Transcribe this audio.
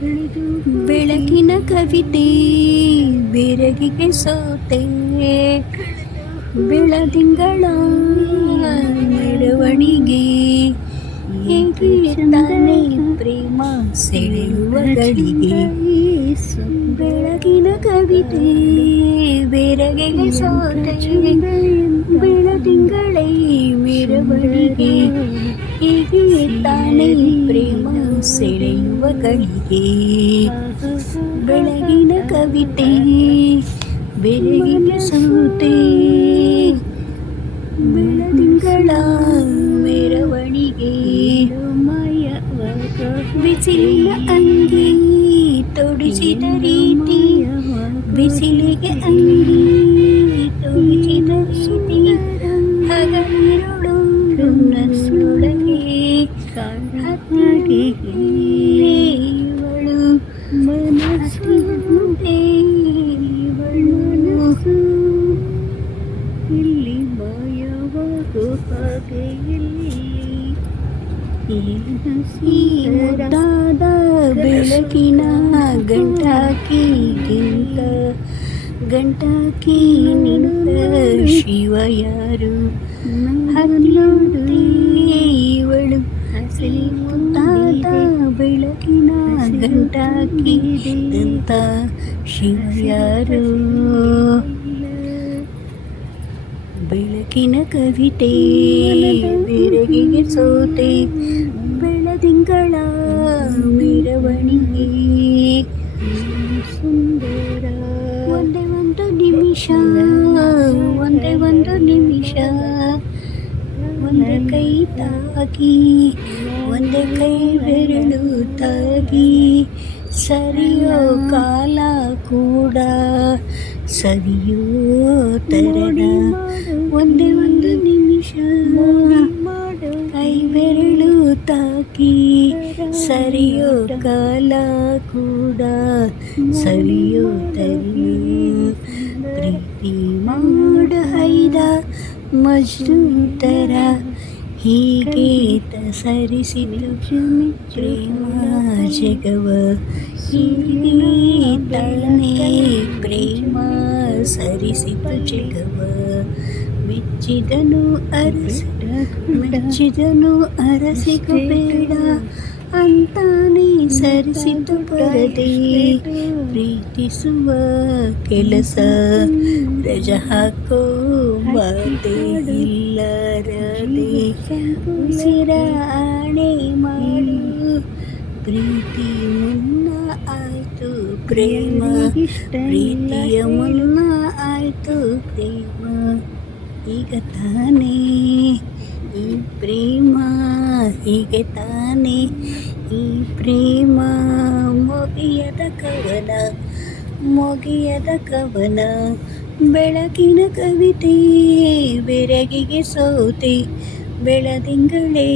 ಬೆಳಕಿನ ಕವಿತೆ ಬೆರಗಿಗೆ ಸೋತೆ, ಬೆಳದಿಂಗಳ ಮೆರವಣಿಗೆ ಹೇಗೆ ತಾನೇ ಪ್ರೇಮ ಸೆಳೆಯುವ ಗಳಿಗೆ. ಬೆಳಗಿನ ಕವಿತೆ ಬೆರಗಿಗೆ ಸೋತೆ, ಬೆಳದಿಂಗಳೇ ಮೆರವಣಿಗೆ ಹೇಗೆ ತಾನೇ ಪ್ರೇಮ ಸೆಳೆಯುವ ಗಳಿಗೆ. ಬೆಳಗಿನ ಕವಿತೆ ಬೆರಗಿಗೆ ಸೋತೆ, ಬೆಳದಿಂಗಳ ಮೆರವಣಿಗೆ ಬಿಸಿಲಿನ ಅಂಗಿ ತೊಡಿಸಿದ ರೀತಿ, ಬಿಸಿಲಿಗೆ ಅಂಗಿ ತೊಡಿಸಿದ ರೀತಿ, ಹಗಲಿರುಳು ನನ್ನೊಳಗೆ ಹತ್ತಿಗೆ ಇವಳು ಮನಸ್ಸು ಮನಸ್ಸು ಇಲ್ಲಿ ಮಾಯವಾಗೋ ಹಾಗೆ ಈ ಮುದ್ದಾದ ಬೆಳಕಿನ ಗಂಟಾಕಿ ನಿಂತ ಶಿವ ಯಾರು, ಹತ್ತಿರುಳು ಇವಳು ಮುದ್ದಾದ ಬೆಳಕಿನ ಗಂಟಾಕಿ ನಿಂತ ಶಿವ ಯಾರು. ಬೆಳಕಿನ ಕವಿತೆ ಬೆರಗಿಗೆ ಸೋತೆ, ಬೆಳದಿಂಗಳ ಮೆರವಣಿಗೆ ಸುಂದರ. ಒಂದೇ ಒಂದು ನಿಮಿಷ ಒಂದೇ ಕೈ ತಾಗಿ, ಒಂದೇ ಕೈ ಬೆರಳು ತಾಗಿ, ಸರಿಯೋ ಕಾಲ ಕೂಡ ಸವಿಯೋ ತರಣ. ಒಂದೇ ಒಂದು ನಿಮಿಷ ಕೈ ಬೆರಳು ತಾಕಿ, ಸರಿಯೋ ಕಾಲ ಕೂಡ ಸವಿಯೋ ತರಣ. ಪ್ರೀತಿ ಮಾಡ ಹೈದ ಮಜ್ನೂತರ ಹೀಗೆ ಸರಿಸಿತು ಪ್ರೇಮ ಜಗವ. ಹೀಗೆ ತಾನೇ ಪ್ರೇಮ ಸರಿಸಿತು ಜಗವ. ಮೆಚ್ಚಿದನು ಅರಸಿಕ ಬೇಡ ಅಂತಾನೆ ಸರಿಸಿತು ಪರದೆ. ಪ್ರೀತಿಸುವ ಕೆಲಸ ರಜ ಹಾಕೋ ಮಾತೆ ಇಲ್ಲರದೆ. ಉಸಿರ ಆಣೆ ಮಾಡು ಪ್ರೀತಿ ಮುನ್ನ ಆಯ್ತು ಪ್ರೇಮ, ಪ್ರೀತಿಯ ಮುನ್ನ ಆಯ್ತು ಪ್ರೇಮ. ಈಗ ತಾನೇ ಈ ಪ್ರೇಮ, ಹೀಗೆ ತಾನೇ ಈ ಪ್ರೇಮ. ಮೊಗೆಯದ ಕವನ ಬೆಳಕಿನ ಕವಿತೆ ಬೆರಗಿಗೆ ಸೋತೆ, ಬೆಳದಿಂಗಳೇ